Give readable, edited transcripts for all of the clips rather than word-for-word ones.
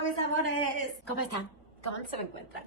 Hola mis amores, ¿cómo están? ¿Cómo se me encuentran?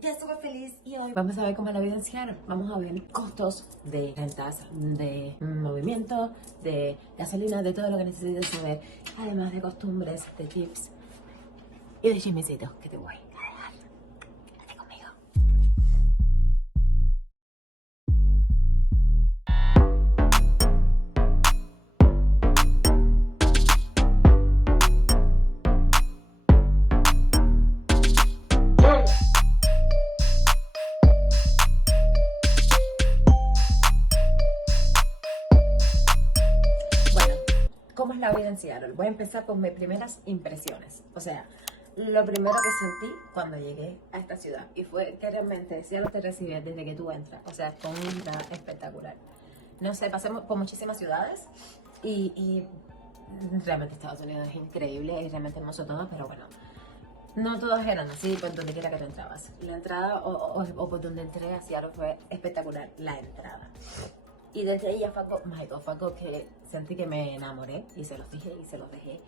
Ya estuve feliz y hoy vamos a ver cómo es la vida en Seattle. Vamos a ver costos de rentas, de movimiento, de gasolina, de todo lo que necesites saber, además de costumbres, de tips y de chismecitos que te voy a dejar. Quédate conmigo. Bueno, ¿cómo es la vida en Seattle? Voy a empezar por mis primeras impresiones. O sea, lo primero que sentí cuando llegué a esta ciudad y fue que realmente Seattle te recibe desde que tú entras. O sea, con una espectacular. No sé, pasé por muchísimas ciudades y realmente Estados Unidos es increíble y realmente hermoso todo, pero bueno, no todos eran así por donde quiera que tú entrabas. La entrada o por donde entré a Seattle fue espectacular, la entrada. Y desde ahí ya fue algo mágico, fue algo que sentí que me enamoré y se los dije y se los dejé.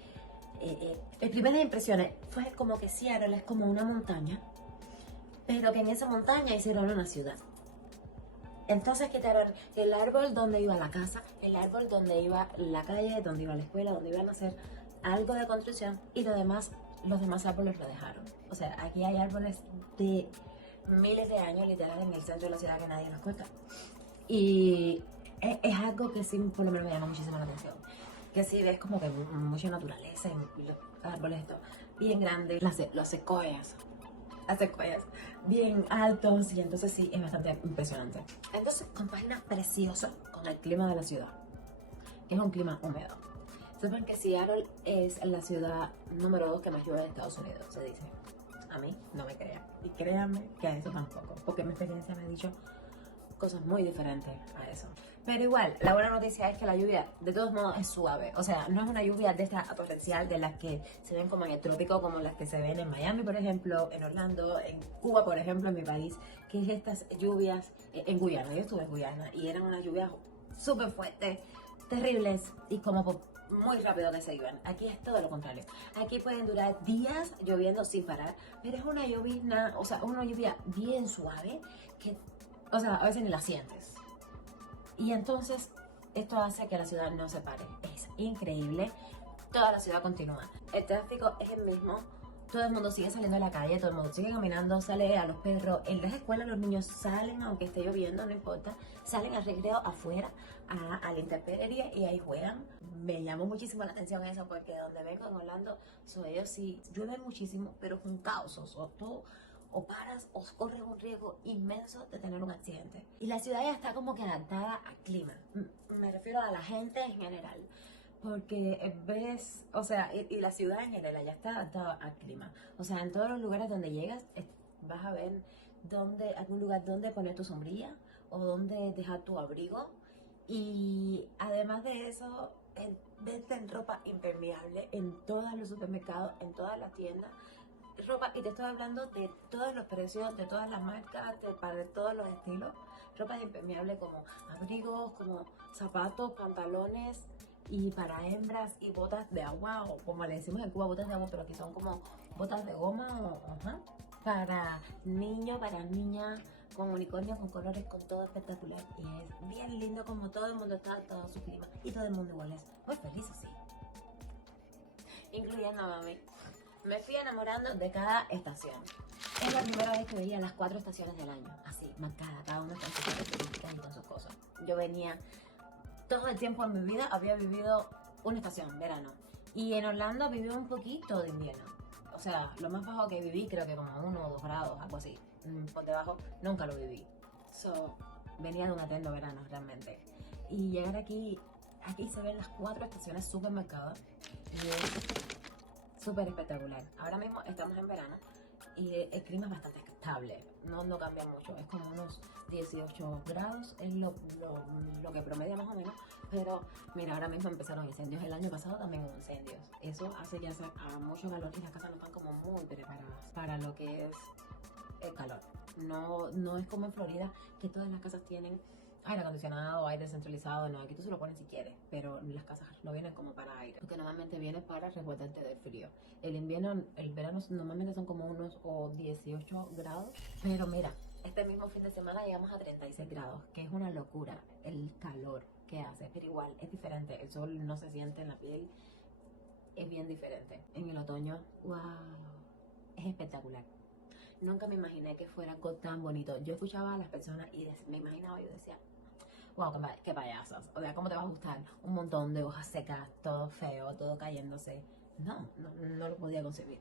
Mis primeras impresiones fue como que Seattle es como una montaña, pero que en esa montaña hicieron una ciudad. Entonces quitaron el árbol donde iba la casa, el árbol donde iba la calle, donde iba la escuela, donde iban a hacer algo de construcción y lo demás, los demás árboles lo dejaron. O sea, aquí hay árboles de miles de años literal en el centro de la ciudad que nadie los corta. Y es algo que sí por lo menos me llama muchísimo la atención. Que sí ves como que mucha naturaleza en los árboles estos bien grandes, las secuoyas bien altos y entonces sí, es bastante impresionante. Entonces compagina precioso con el clima de la ciudad, que es un clima húmedo. Sepan que Seattle es la ciudad número 2 que más llueve de Estados Unidos, se dice. A mí no me crean. Y créanme que a eso tampoco, porque mi experiencia me ha dicho cosas muy diferentes a eso. Pero igual, la buena noticia es que la lluvia de todos modos es suave. O sea, no es una lluvia de esta torrencial de las que se ven como en el trópico, como las que se ven en Miami, por ejemplo, en Orlando, en Cuba, por ejemplo, en mi país, que es estas lluvias en Guyana. Yo estuve en Guyana y eran unas lluvias súper fuertes, terribles y como muy rápido que se iban. Aquí es todo lo contrario. Aquí pueden durar días lloviendo sin parar, pero es una llovizna, o sea, una lluvia bien suave que, o sea, a veces ni la sientes. Y entonces esto hace que la ciudad no se pare. Es increíble. Toda la ciudad continúa. El tráfico es el mismo. Todo el mundo sigue saliendo a la calle, todo el mundo sigue caminando, sale a los perros. En las escuelas los niños salen, aunque esté lloviendo, no importa. Salen al recreo afuera, a la intemperie y ahí juegan. Me llamó muchísimo la atención eso porque donde vengo en Orlando, ellos sí llueve muchísimo, pero es un caos. Tú o paras o corres un riesgo inmenso de tener un accidente. Y la ciudad ya está como que adaptada al clima. Me refiero a la gente en general. Porque ves, o sea, y la ciudad en general ya está adaptada al clima. O sea, en todos los lugares donde llegas vas a ver algún lugar donde poner tu sombrilla o donde dejar tu abrigo. Y además de eso, venden ropa impermeable en todos los supermercados, en todas las tiendas. Ropa, y te estoy hablando de todos los precios, de todas las marcas, para todos los estilos. Ropa impermeable como abrigos, como zapatos, pantalones y para hembras y botas de agua, o como le decimos en Cuba, botas de agua, pero aquí son como botas de goma para niños, para niñas, con unicornios, con colores, con todo espectacular. Y es bien lindo como todo el mundo está adaptado a su clima y todo el mundo igual es muy feliz así. Incluyendo a mami. Me fui enamorando de cada estación. Es la primera vez que veía las 4 estaciones del año, así, marcadas, cada una con sus características y con sus cosas. Yo venía, todo el tiempo en mi vida había vivido una estación, verano. Y en Orlando viví un poquito de invierno. O sea, lo más bajo que viví creo que como 1 o 2 grados, algo así. Por debajo nunca lo viví. Venía de un eterno verano realmente. Y llegar aquí se ven las 4 estaciones súper marcadas. Y es súper espectacular. Ahora mismo estamos en verano y el clima es bastante estable, no cambia mucho, es como unos 18 grados, es lo que promedia más o menos, pero mira, ahora mismo empezaron incendios, el año pasado también hubo incendios, eso hace que hace mucho calor y las casas no están como muy preparadas para lo que es el calor. No es como en Florida, que todas las casas tienen aire acondicionado, aire centralizado, no, aquí tú se lo pones si quieres, pero las casas no vienen como para aire, porque normalmente viene para resguardarte del frío. El invierno, el verano normalmente son como unos 18 grados, pero mira, este mismo fin de semana llegamos a 36 grados, que es una locura el calor que hace, pero igual es diferente, el sol no se siente en la piel, es bien diferente. En el otoño, wow, es espectacular. Nunca me imaginé que fuera algo tan bonito. Yo escuchaba a las personas y me imaginaba, yo decía, wow, qué payasos. O sea, ¿cómo te va a gustar un montón de hojas secas, todo feo, todo cayéndose? No lo podía concebir.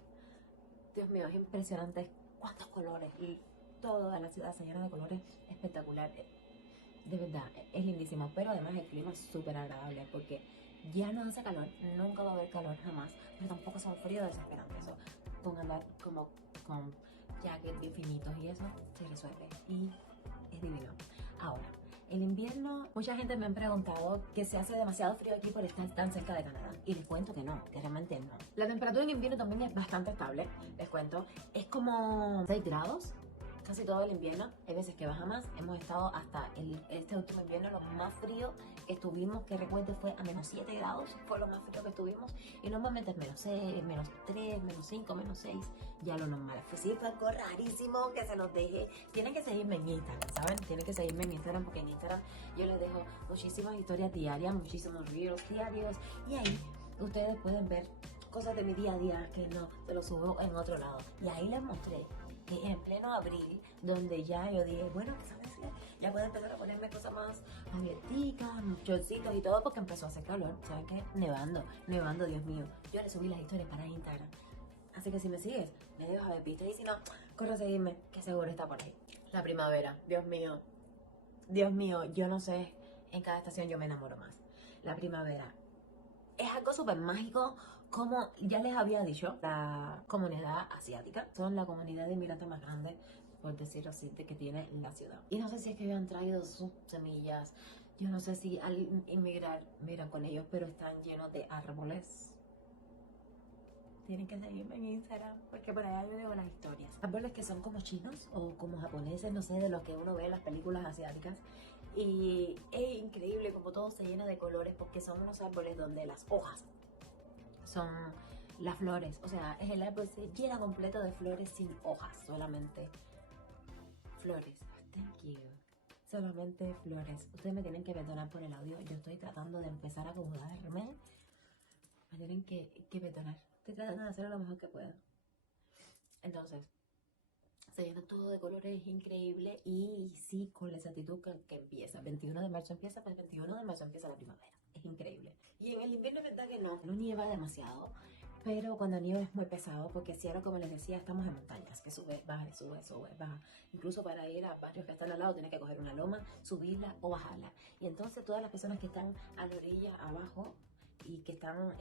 Dios mío, es impresionante cuántos colores. Y toda la ciudad se llena de colores espectacular. De verdad, es lindísimo. Pero además el clima es súper agradable porque ya no hace calor, nunca va a haber calor jamás, pero tampoco hace un frío desesperante. Eso, con andar como con jackets bien finitos y eso se resuelve. Y es divino. Ahora, el invierno, mucha gente me han preguntado que se hace demasiado frío aquí por estar tan cerca de Canadá. Y les cuento que no, que realmente no. La temperatura en invierno también es bastante estable, les cuento. Es como 6 grados casi todo el invierno. Hay veces que baja más. Hemos estado hasta este último invierno, lo más frío que estuvimos, que recuerdo, fue a menos 7 grados. Fue lo más frío que estuvimos. Y normalmente es menos 6, menos 3, menos 5, menos 6. Ya lo normal. Pues sí, fue algo rarísimo que se los dejé. Tienen que seguirme en Instagram, ¿saben? Tienen que seguirme en Instagram porque en Instagram yo les dejo muchísimas historias diarias, muchísimos reels diarios. Y ahí ustedes pueden ver cosas de mi día a día que no se lo subo en otro lado. Y ahí les mostré que en pleno abril, donde ya yo dije, bueno, ¿qué sabes? Ya puedo empezar a ponerme cosas más abierticas, chorcitos y todo, porque empezó a hacer calor. ¿Saben qué? Nevando, Dios mío. Yo le subí las historias para Instagram. Así que si me sigues, me debes haber visto. Y si no, corre a seguirme, que seguro está por ahí. La primavera, Dios mío. Dios mío, yo no sé, en cada estación yo me enamoro más. La primavera es algo súper mágico, como ya les había dicho, la comunidad asiática son la comunidad de inmigrantes más grande, por decirlo así, de que tiene la ciudad. Y no sé si es que habían traído sus semillas, yo no sé si al inmigrar miran con ellos, pero están llenos de árboles. Tienen que seguirme en Instagram porque por allá yo veo las historias. Árboles que son como chinos o como japoneses, no sé, de los que uno ve en las películas asiáticas. Y es increíble como todo se llena de colores porque son unos árboles donde las hojas son las flores. O sea, es el árbol se llena completo de flores sin hojas, solamente flores. Thank you. Solamente flores. Ustedes me tienen que perdonar por el audio. Yo estoy tratando de empezar a acomodarme. Me tienen que perdonar. Estoy tratando de hacer lo mejor que puedo. Entonces, se llena todo de colores increíble y sí, con la exactitud que empieza. 21 de marzo empieza, pues el 21 de marzo empieza la primavera. Es increíble. Y en el invierno es verdad que no nieva demasiado, pero cuando nieva es muy pesado porque si ahora, como les decía, estamos en montañas, que sube, baja, sube, baja. Incluso para ir a barrios que están al lado tienes que coger una loma, subirla o bajarla. Y entonces todas las personas que están a la orilla, abajo, y que están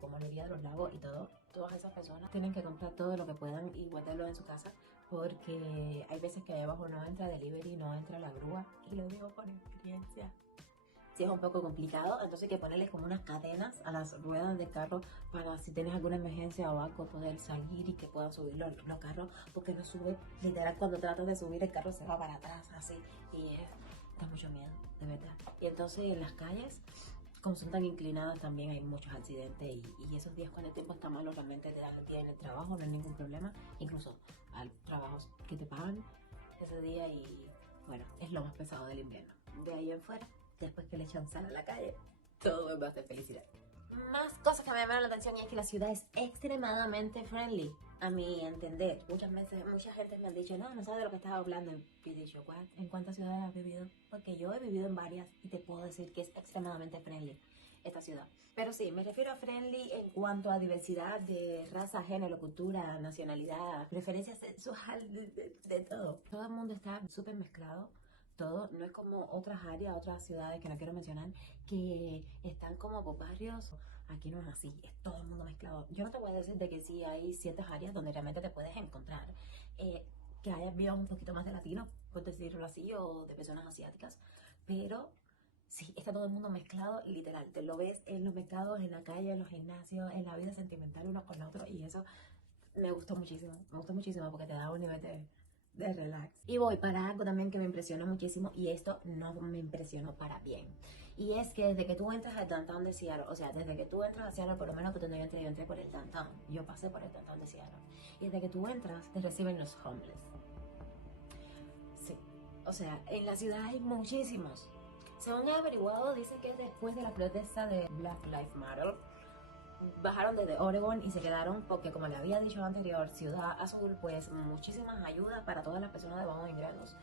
como a la orilla de los lagos y todo, todas esas personas tienen que comprar todo lo que puedan y guardarlo en su casa porque hay veces que ahí abajo no entra delivery, no entra la grúa y lo digo por experiencia. Si es un poco complicado, entonces hay que ponerles como unas cadenas a las ruedas del carro para si tienes alguna emergencia o algo poder salir y que puedan subir los carros porque no sube, literal cuando tratas de subir el carro se va para atrás así y da mucho miedo, de verdad. Y entonces en las calles como son tan inclinadas también hay muchos accidentes y esos días cuando el tiempo está malo realmente te das el día en el trabajo, no hay ningún problema, incluso al trabajo que te pagan ese día y bueno, es lo más pesado del invierno. De ahí en fuera, después que le echan sal a la calle, todo es base de felicidad. Más cosas que me llamaron la atención y es que la ciudad es extremadamente friendly, a mi entender. Muchas veces, mucha gente me han dicho, no sabes de lo que estás hablando. Y he dicho, ¿en cuántas ciudades has vivido? Porque yo he vivido en varias y te puedo decir que es extremadamente friendly esta ciudad. Pero sí, me refiero a friendly en cuanto a diversidad de raza, género, cultura, nacionalidad, preferencia sexual, de todo. Todo el mundo está súper mezclado. Todo, no es como otras áreas, otras ciudades que no quiero mencionar, que están como por barrios. Aquí no es así, es todo el mundo mezclado. Yo no te voy a decir de que sí hay ciertas áreas donde realmente te puedes encontrar que haya habido un poquito más de latinos, por decirlo así, o de personas asiáticas, pero sí, está todo el mundo mezclado, literal. Te lo ves en los mercados, en la calle, en los gimnasios, en la vida sentimental uno con el otro, y eso me gustó muchísimo porque te da un nivel de relax. Y voy para algo también que me impresionó muchísimo, y esto no me impresionó para bien. Y es que desde que tú entras al downtown de Seattle, o sea, desde que tú entras a Seattle, por lo menos que cuando yo entré por el downtown. Yo pasé por el downtown de Seattle. Y desde que tú entras, te reciben los homeless. Sí. O sea, en la ciudad hay muchísimos. Según he averiguado, dice que después de la protesta de Black Lives Matter, bajaron desde Oregon y se quedaron porque, como le había dicho anterior, Ciudad Azul, pues muchísimas ayudas para todas las personas de bajos ingresos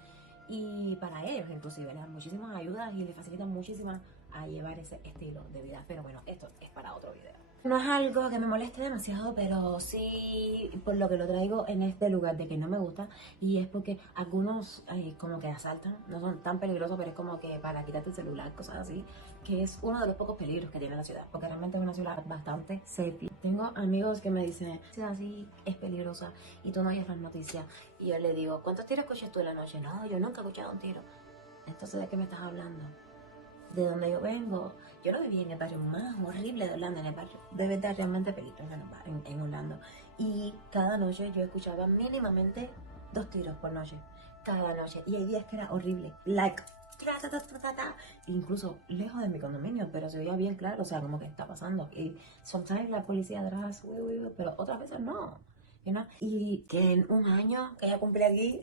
y para ellos inclusive, les dan muchísimas ayudas y les facilitan muchísimas a llevar ese estilo de vida. Pero bueno, esto es para otro video. No es algo que me moleste demasiado, pero sí por lo que lo traigo en este lugar de que no me gusta, y es porque algunos como que asaltan, no son tan peligrosos, pero es como que para quitarte el celular, cosas así, que es uno de los pocos peligros que tiene la ciudad, porque realmente es una ciudad bastante safe. Tengo amigos que me dicen, ciudad así es peligrosa y tú no oyes las noticias, y yo le digo, ¿cuántos tiros escuchas tú en la noche? No, yo nunca he escuchado un tiro. Entonces, ¿de qué me estás hablando? De donde yo vengo, yo no vivía en el barrio más horrible de Orlando, en el barrio de verdad realmente peligroso en Orlando, y cada noche yo escuchaba mínimamente 2 tiros por noche, cada noche, y hay días que era horrible, like incluso lejos de mi condominio, pero se veía bien claro, o sea, como que está pasando, y sometimes la policía atrás, pero otras veces no, you know? Y que en un año que ya cumplí aquí,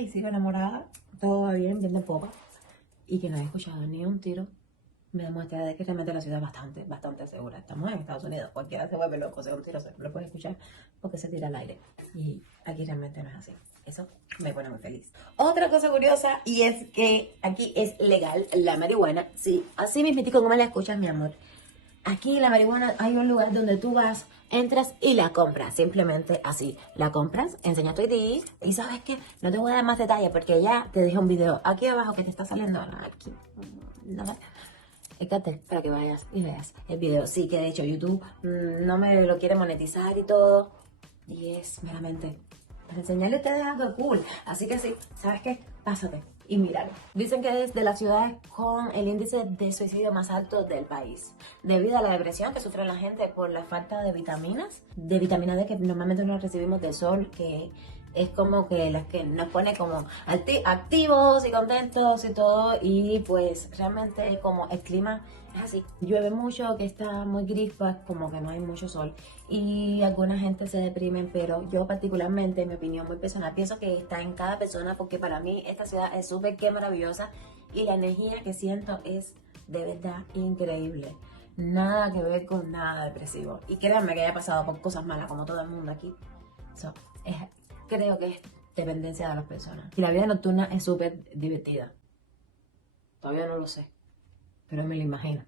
y sigo enamorada, todo va bien, bien de poco, y que no he escuchado ni un tiro, me demuestra de que realmente la ciudad es bastante segura. Estamos en Estados Unidos, cualquiera se vuelve loco, sea un tiro, se lo puede escuchar porque se tira al aire. Y aquí realmente no es así. Eso me pone muy feliz. Otra cosa curiosa, y es que aquí es legal la marihuana. Sí, así mismitico como la escuchas, mi amor. Aquí la marihuana hay un lugar donde tú vas, entras y la compras, simplemente así. La compras, enseña tu ID y ¿sabes qué? No te voy a dar más detalles porque ya te dejé un video aquí abajo que te está saliendo. Aquí, no sé. Fíjate, para que vayas y veas el video. Sí, que de hecho YouTube no me lo quiere monetizar y todo. Y es meramente para enseñarle a ustedes algo cool. Así que sí, ¿sabes qué? Pásate y míralo. Dicen que es de las ciudades con el índice de suicidio más alto del país, debido a la depresión que sufre la gente por la falta de vitaminas, de vitamina D que normalmente no recibimos del sol, que es como que las que nos pone como activos y contentos y todo, y pues realmente como el clima es así, llueve mucho, que está muy gris, pues como que no hay mucho sol y alguna gente se deprimen, pero yo particularmente, en mi opinión muy personal, pienso que está en cada persona, porque para mí esta ciudad es súper que maravillosa y la energía que siento es de verdad increíble. Nada que ver con nada depresivo, y créanme que haya pasado por cosas malas como todo el mundo aquí. Creo que es dependencia de las personas. Y la vida nocturna es súper divertida. Todavía no lo sé, pero me lo imagino.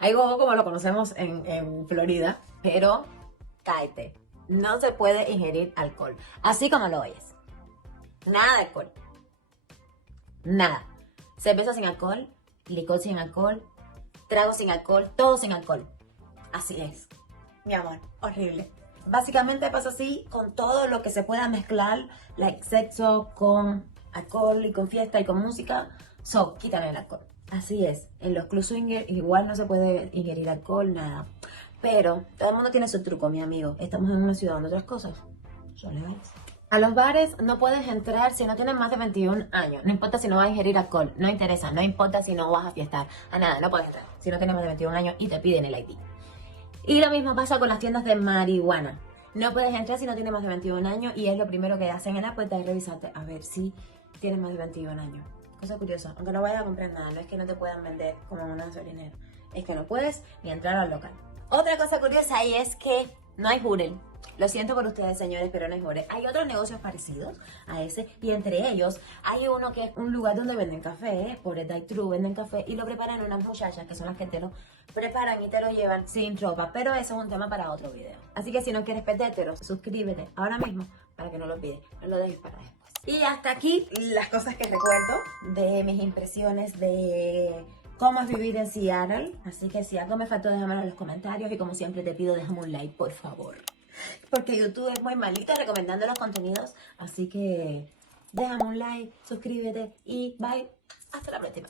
Hay gogo como lo conocemos en Florida, pero cáete. No se puede ingerir alcohol, así como lo oyes. Nada de alcohol. Nada. Cerveza sin alcohol, licor sin alcohol, trago sin alcohol, todo sin alcohol. Así es, mi amor, horrible. Básicamente pasa así con todo lo que se pueda mezclar, like sexo con alcohol y con fiesta y con música. Quítame el alcohol. Así es. En los club swinger igual no se puede ingerir alcohol, nada. Pero todo el mundo tiene su truco, mi amigo. Estamos en una ciudad donde otras cosas son legales. A los bares no puedes entrar si no tienes más de 21 años. No importa si no vas a ingerir alcohol, no interesa. No importa si no vas a fiestar. A nada, no puedes entrar si no tienes más de 21 años y te piden el ID. Y lo mismo pasa con las tiendas de marihuana. No puedes entrar si no tienes más de 21 años, y es lo primero que hacen en la puerta, es revisarte a ver si tienes más de 21 años. Cosa curiosa, aunque no vayas a comprar nada, no es que no te puedan vender como en una gasolinera, es que no puedes ni entrar al local. Otra cosa curiosa y es que no hay jurel. Lo siento por ustedes, señores, pero no hay jurel. Hay otros negocios parecidos a ese, y entre ellos hay uno que es un lugar donde venden café, por el drive-thru venden café y lo preparan unas muchachas que son las que te lo preparan y te lo llevan sin ropa, pero eso es un tema para otro video. Así que si no quieres perdértelo, suscríbete ahora mismo para que no lo olvides, no lo dejes para después. Y hasta aquí las cosas que recuerdo de mis impresiones de cómo es vivir en Seattle. Así que si algo me faltó, déjamelo en los comentarios, y como siempre te pido, déjame un like, por favor, porque YouTube es muy malito recomendando los contenidos. Así que déjame un like, suscríbete y bye. Hasta la próxima.